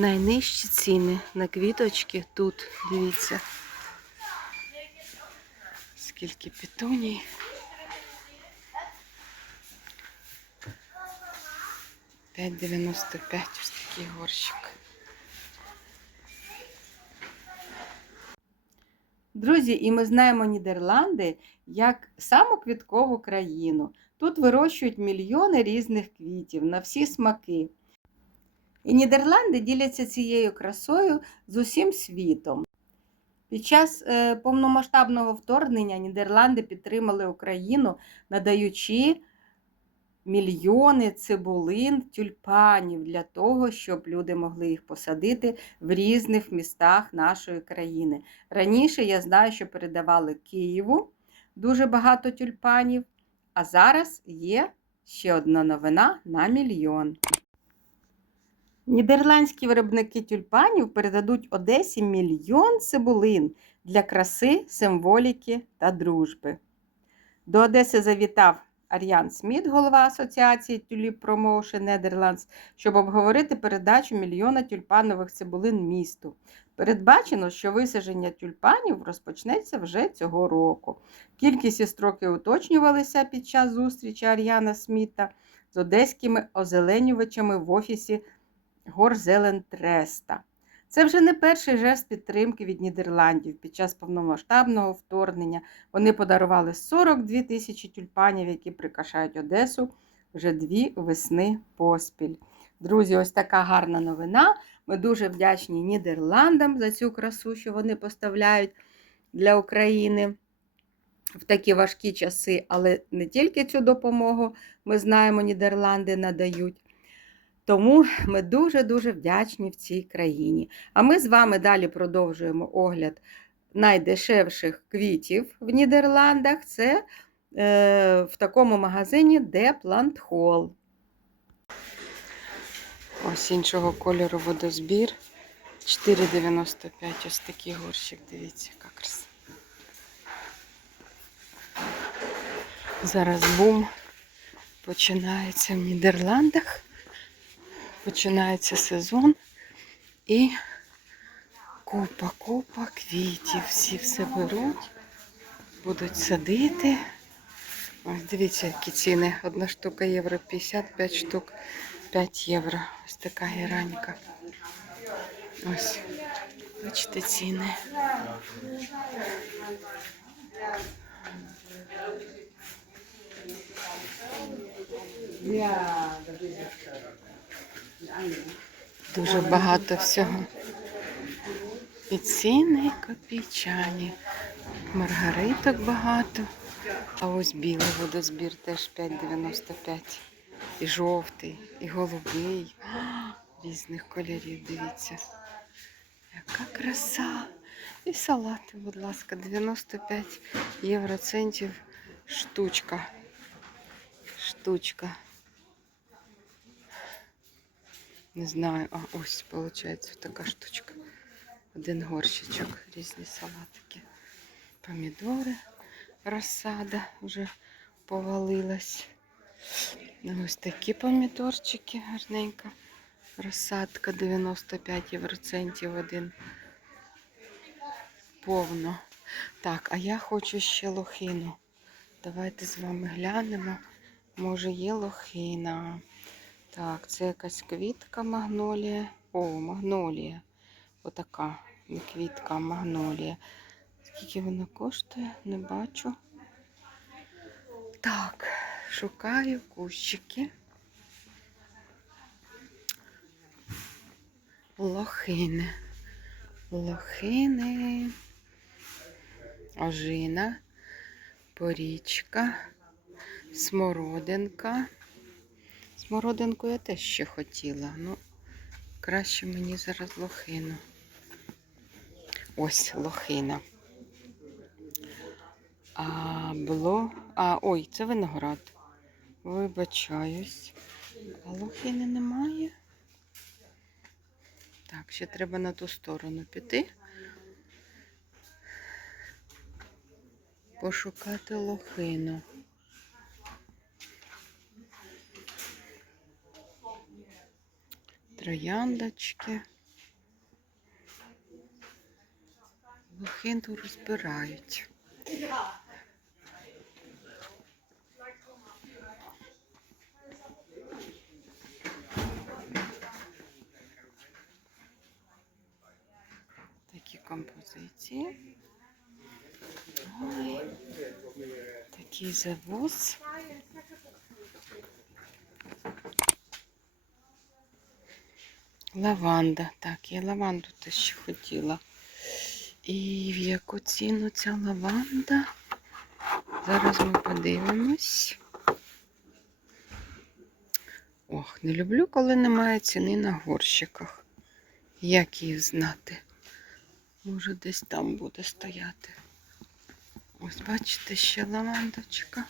Найнижчі ціни на квіточки тут, дивіться. Скільки петуній. П'ять дев'яносто п'ять ось такий горщик. Друзі, і ми знаємо Нідерланди як саму квіткову країну. Тут вирощують мільйони різних квітів на всі смаки. І Нідерланди діляться цією красою з усім світом. Під час е, повномасштабного вторгнення Нідерланди підтримали Україну, надаючи мільйони цибулин, тюльпанів для того, щоб люди могли їх посадити в різних містах нашої країни. Раніше я знаю, що передавали Києву дуже багато тюльпанів, а зараз є ще одна новина на мільйон. Нідерландські виробники тюльпанів передадуть Одесі мільйон цибулин для краси, символіки та дружби. До Одеси завітав Ар'ян Сміт, голова Асоціації Tulip Promotion Netherlands, щоб обговорити передачу мільйона тюльпанових цибулин місту. Передбачено, що висадження тюльпанів розпочнеться вже цього року. Кількість і строки уточнювалися під час зустрічі Ар'яна Сміта з одеськими озеленювачами в офісі Горзелен Треста. Це вже не перший жест підтримки від Нідерландів. Під час повномасштабного вторгнення вони подарували 42 тисячі тюльпанів, які прикрашають Одесу вже дві весни поспіль. Друзі, ось така гарна новина. Ми дуже вдячні Нідерландам за цю красу, що вони поставляють для України в такі важкі часи, але не тільки цю допомогу, ми знаємо, Нідерланди надають. Тому ми дуже-дуже вдячні в цій країні. А ми з вами далі продовжуємо огляд найдешевших квітів в Нідерландах. Це е, в такому магазині де Плантхол. Ось іншого кольору водозбір. 4,95. Ось такий горщик, дивіться, яка краса. Зараз бум починається в Нідерландах починається сезон і купа-купа квітів. Всі все беруть, будуть садити. Ось дивіться, які ціни. Одна штука євро 50, 5 штук 5 євро. Ось така геранька. Ось, бачите, ціни. Дуже багато всього. І ціни копійчані. Маргариток багато. А ось білий водозбір теж 5,95. І жовтий, і голубий. Різних кольорів, дивіться. Яка краса. І салати, будь ласка, 95 євроцентів штучка. Штучка. Не знаю, а ось, виходить, така штучка. Один горщичок, різні салатики. Помідори, розсада вже повалилась. Ну, Ось такі помідорчики, гарненька. Розсадка 95 євроцентів один. Повно. Так, а я хочу ще лохину. Давайте з вами глянемо. Може є лохина. Так, це якась квітка магнолія. О, магнолія. Отака. Не квітка, магнолія. Скільки вона коштує? Не бачу. Так, шукаю кущики. Лохини. Лохини. Ожина. Порічка. Смородинка. Смородинку я теж ще хотіла. Ну, краще мені зараз лохину. Ось лохина. А було. А, ой, це виноград. Вибачаюсь. А лохини немає. Так, ще треба на ту сторону піти. Пошукати лохину. трояндочки. Лохинду розбирають. Такі композиції. Ой, такий завоз. Лаванда. Так, я лаванду теж ще хотіла. І в яку ціну ця лаванда? Зараз ми подивимось. Ох, не люблю, коли немає ціни на горщиках. Як її знати? Може, десь там буде стояти. Ось, бачите, ще лавандочка.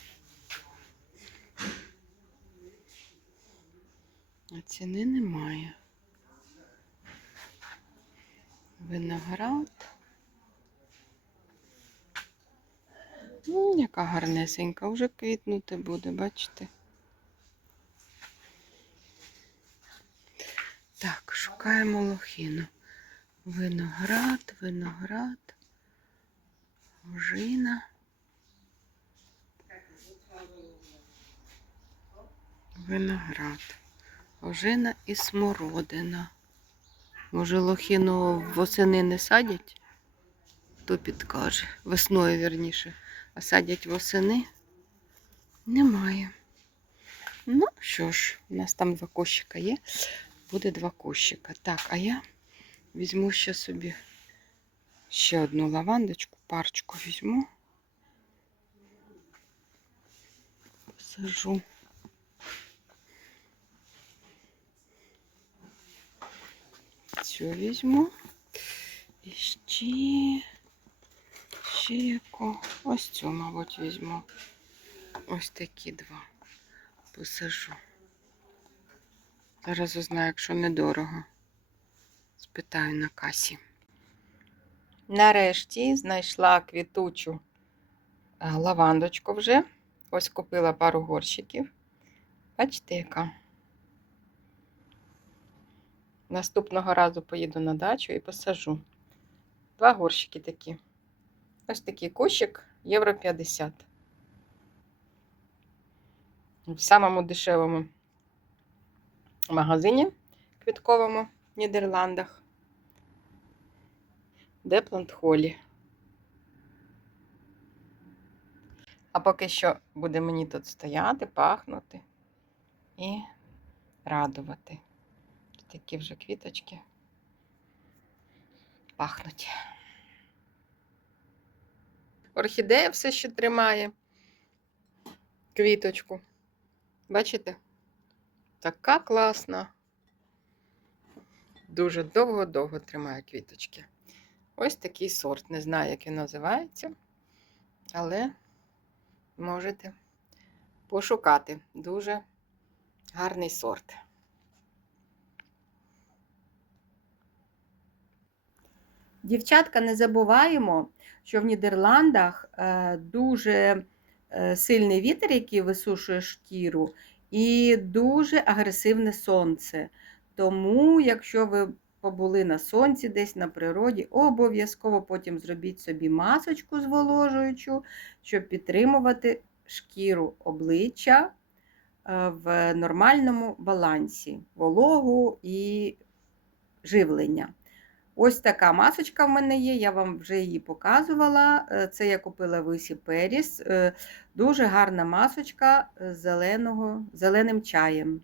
А ціни немає. Виноград. Ну, яка гарнесенька, вже квітнути буде, бачите? Так, шукаємо лохину. Виноград, виноград, ожина. Виноград, ожина і смородина. Може, лохину восени не садять? Хто підкаже? Весною, вірніше. А садять восени? Немає. Ну, що ж, у нас там два кущика є. Буде два кущика. Так, а я візьму ще собі ще одну лавандочку, парочку візьму. Посажу. Цю візьму. І ще, ще яку. Ось цю, мабуть, візьму. Ось такі два. Посажу. Зараз узнаю, якщо недорого. Спитаю на касі. Нарешті знайшла квітучу е, лавандочку вже. Ось купила пару горщиків. Бачите, яка? Наступного разу поїду на дачу і посажу. Два горщики такі. Ось такий кущик євро 50. В самому дешевому магазині квітковому в Нідерландах. Депланд Холі. А поки що буде мені тут стояти, пахнути і радувати. Такі вже квіточки пахнуть. Орхідея все ще тримає квіточку. Бачите? Така класна. Дуже довго-довго тримає квіточки. Ось такий сорт. Не знаю, як він називається, але можете пошукати. Дуже гарний сорт. Дівчатка, не забуваємо, що в Нідерландах е, дуже е, сильний вітер, який висушує шкіру, і дуже агресивне сонце. Тому, якщо ви побули на сонці, десь на природі, обов'язково потім зробіть собі масочку зволожуючу, щоб підтримувати шкіру обличчя е, в нормальному балансі, вологу і живлення. Ось така масочка в мене є, я вам вже її показувала. Е, Це я купила в Ісі Періс. Е, Дуже гарна масочка з зеленого, зеленим чаєм.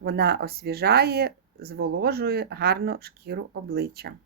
Вона освіжає, зволожує гарно шкіру обличчя.